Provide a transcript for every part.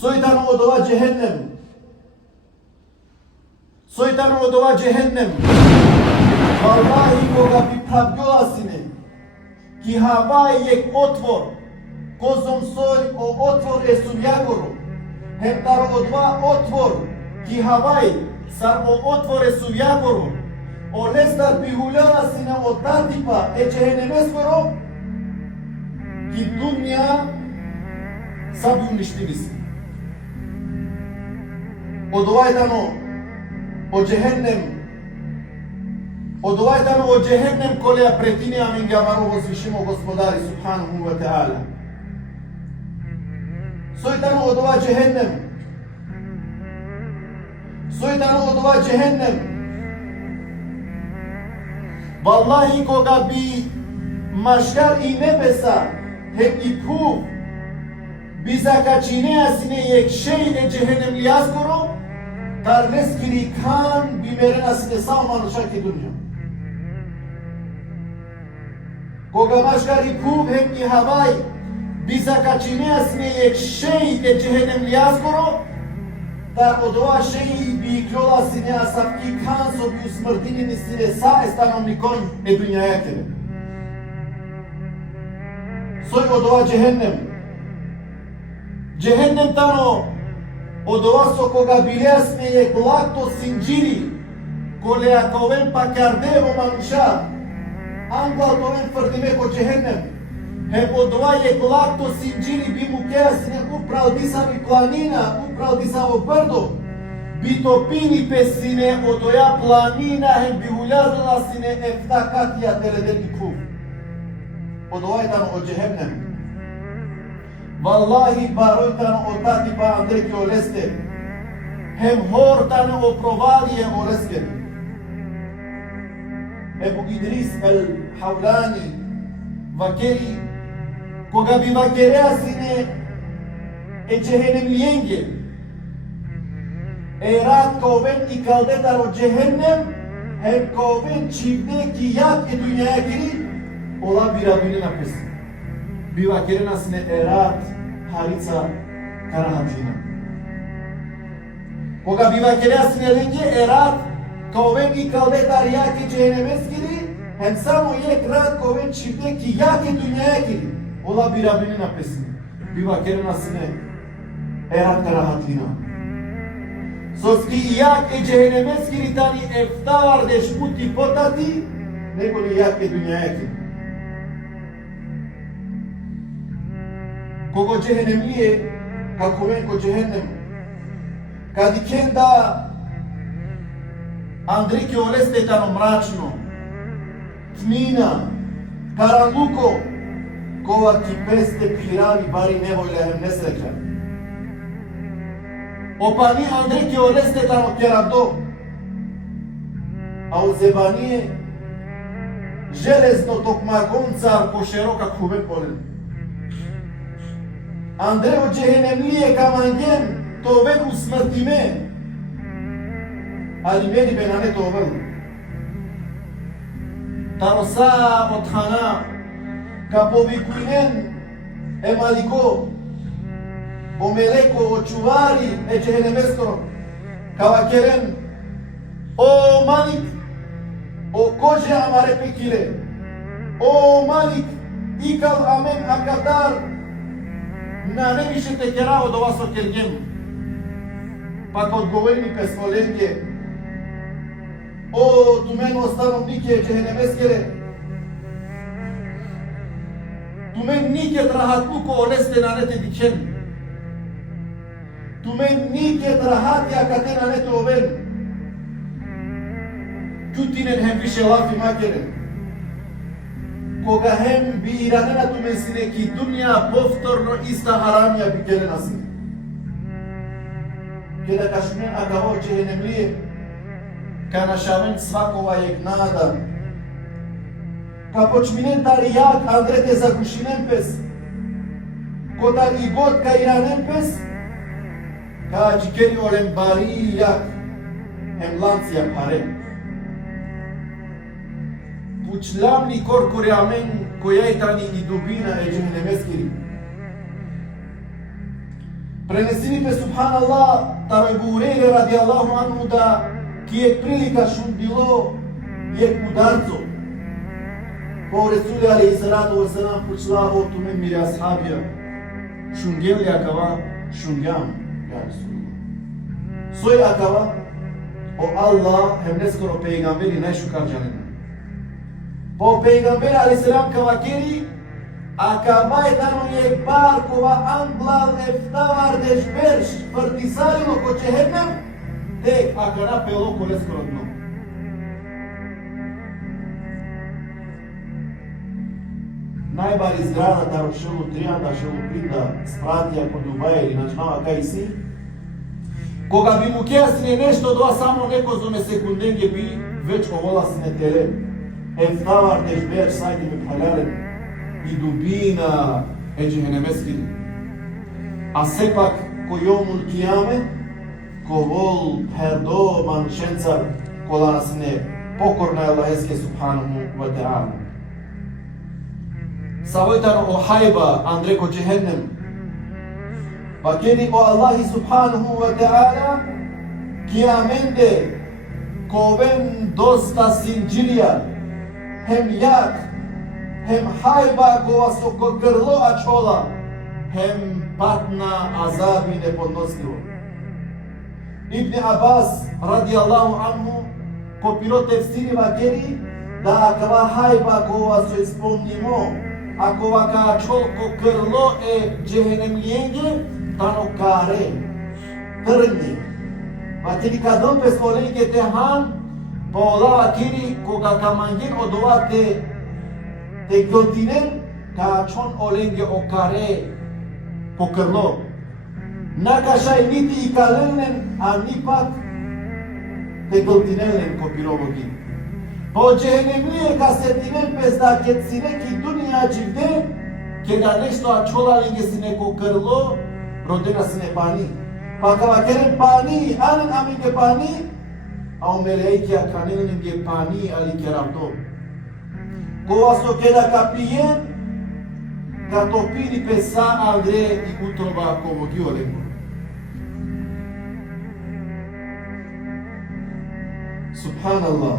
Сојтано од ова џехеннем. Сојтано од ова џехеннем. Валлахи кога би правјоласине, ки хавај ек отвор, козом сој о отвор е сувјагоро. Хемтаро од ова отвор, ки хавај сар о отвор е сувјагоро. О лестар би хулјоласине од татипа е џехенемескоро, ки дунја са би уништили се. Од овајтано од џехеннем, од овајтано од џехеннем коле ја претинеа мен ги амаро возвишимо Господари Субханаху ва Теала. Сојтано од ова џехеннем, сојтано од ова џехеннем. Валлахи кога би машкар и небеса хем и пув би закачинеа сине ек шеј е џехенем лијаскоро, тар нескири кан би мерена сине само манушаки дунја. Кога машкар и пув хем и хавај би закачинеа сине ек шеј е џехенем лијаскоро, тар од ова шеј би клјола сине асапки кан со би усмртинени сине са е становникон е дунјајакене. Сој од ова џехеннем. Џехеннем тано од ова со кога билеа сме ек лакто синџири, коле ја ковен пакарде во мануша, англал товен фрдиме ко џехеннем. Хем од ова ек лакто синџири би му кеа сине упрал диса ми планина, упрал диса во брдо, би топини песине од оја планина, хем би улјазила сине ефта катија теледети пув. Од овајтано од џехеннем. Валлахи баројтано од татипа Андреки Олесте, хем хортано о провалие Олеске. Ебу Идрис ел Хаулани, вакери, кога би вакереа сине е џехенем лиенге, е рад ковен и калдетар од џехенем, хем ковен чивде ки јак е дуњајакири, ола би рабине написи. Бива керена сине ерат Харица Карахатлина. Кога бива керена сине ленге ерат ковен и калдетар јаки џехенемескири, хем само ек рат ковен чивде ки јаки дуњајакири, ола би рабине написи. Бива керена сине ерат Карахатлина. Соски јак е џехенемескири тани ефтавар дешпути потати, него ли јак е дуњајакири. Кого џехенем лие, како вен ко џехенем, кади кенда Андреки Олесте тано мрачно, тмина, каранлуко, кова ки песте пирави бари невојле хем несреќа. Опани Андреки Олесте тано керадо, а узебание железно токмаконцар по широка кувен полен. Андрео џехенем лие каманген, товен усмртиме, али мени бенане товен. Тароса од хана, каповикујнен е малико, о мелеко, о чувари е џехенемескоро, кавакерен, о малик, о коже амаре пекиле, о малик, икал амен акатар, на не више те кера од ова со кергем. Пака одговори ми песколенке, о, тумен останом нике џехенемескере, тумен нике трахатлуко Олесте на нете дикен, тумен нике трахати акате на нете овен, ќутинен хем више лафи макерен. Кога хем би иранена тумен сине ки дунја повторно иста харамија би керена сине. Кеда кашмен агаво џехенем лие, ка нашавен свакова ек нада, ка почминен тари јак Андрете загушинен пес, ко тари год ка иранен пес, ка џикери олен бари јак, хем ланција парен. Пучламни коркоре амен којајтани и дубина е џехенемескири. Пренесени пе субханаллах, таро Ебу Хурейре радијаллаху анху да ки е прилика шун било е ударцо. По Ресули алейхиссалату вассалам почла о туме мири асхабија. Шунгел јакава, шунгам, ја Ресулуллах. Сој акава, о Аллах, хем нескоро пейгамбери најшукар џанема. По пейгамбери алейхиссалам кавакери, acaba etano ye barkova anglal eftawar deshbersh fertisarilo ko cehennem tek akana pelo koles korodno. Najbari zgrada taro šelu trijanda šelu prinda spratija po Dubaja ili načnava kaj si, koga bi mu kjasine nešto doa samo neko zome sekundenge bi već ovola sine tere eftawar deshbersh sajdi me phalaren i dubina cehennemeskih. A sepak ko jomul kijame, ko vol perdo manšencar kola nas ne pokorna Allaheske subhanahu wa ta'ala. Savojtano o hajba andre ko cehennem. Pa keni o Allahi subhanahu wa ta'ala kijamende ko ven dosta sinđilija hem jak hem hajba ko vas oko grlo ačola, hem patna azabi nepodnosljivo. Ibn Abbas radijallahu anhu ko pilo tefsiri vakeri da akava hajba ko vas ispomnimo, ako vaka ačol ko grlo cehennemlijenge tano kare, trnje. Vakeri kadon pes olenke tehan, pa ola vakeri koga kamangin odovate te glotinen ka čon olenge o kare pokrlo. Nakašaj niti i kalenen, a nipak te glotinen ko pirovogi. Po cehennemlije ka setinen pes da ketsine ki dunija čivde, ke da nešto a čola lenge sine ko krlo, rodena sine pani. Pa kava keren pani, anen amenge pani, a o melejki a kanelenge pani ali keravdo. Kovaso queda capien, catopini pesa Andre i utrova como giolemo. Subhanallah.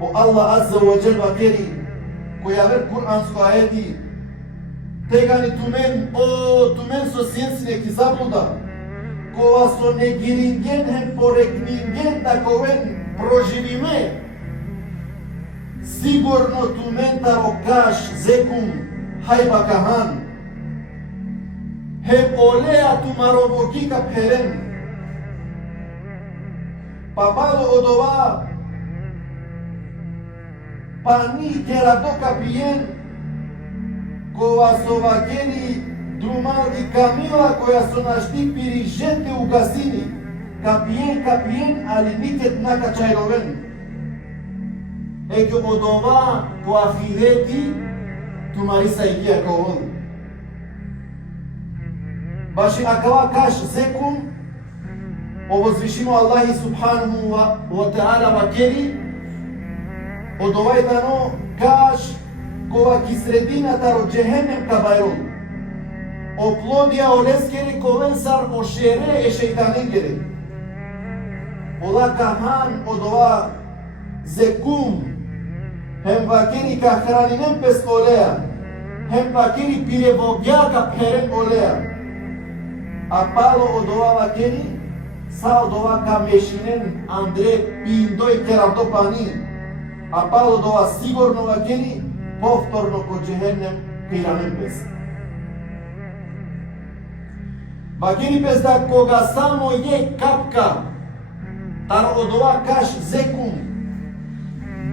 O Allah azza wa jal vakeri, koja ver Kur'ansko ajeti, tegani tumen so sjensine ki zabluda, kovaso ne giringen hem porekningen da koven proživime, sigurno tu mentaro kaš zekum hajba kahan. Hem olea tu marovoki ka peren. Papado odova pani kerado kapien kova sovakeni drumal i kamila koja su našti pirižete u gasini. Kapien ali niket nakačajroven. Eke odova ko ahireti tu marisa ikia kovon. Baši akava kaš zekum ovo zvišimo Allahi subhanahu wa ta'ala vakeri odova etano kaš kova ki sredina taro cehennem kabajron oplodija oleskeri kovensar o šere e šeitanengere ola kahan odova zekum hem vakeri ka hraninem pes olea, hem vakeri pirevogja ka peren olea. Apalo odova vakeri, sa odova ka mešinen Andre pindoj keravdo pani. Apalo odova sigurno vakeri, povtorno ko cehennem piranem pes. Vakeri pes da koga samo je kapka, tar odova kaš zekum,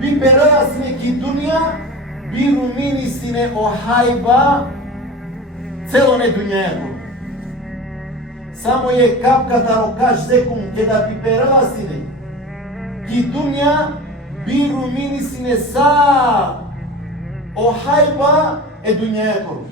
bi perajasne ki dunja, bi rumini sine o hajba celo ne dunjajako. Samo je kapka taro kaš zekum, kada bi perajasne ki dunja, bi rumini sine sa o hajba e dunjajako.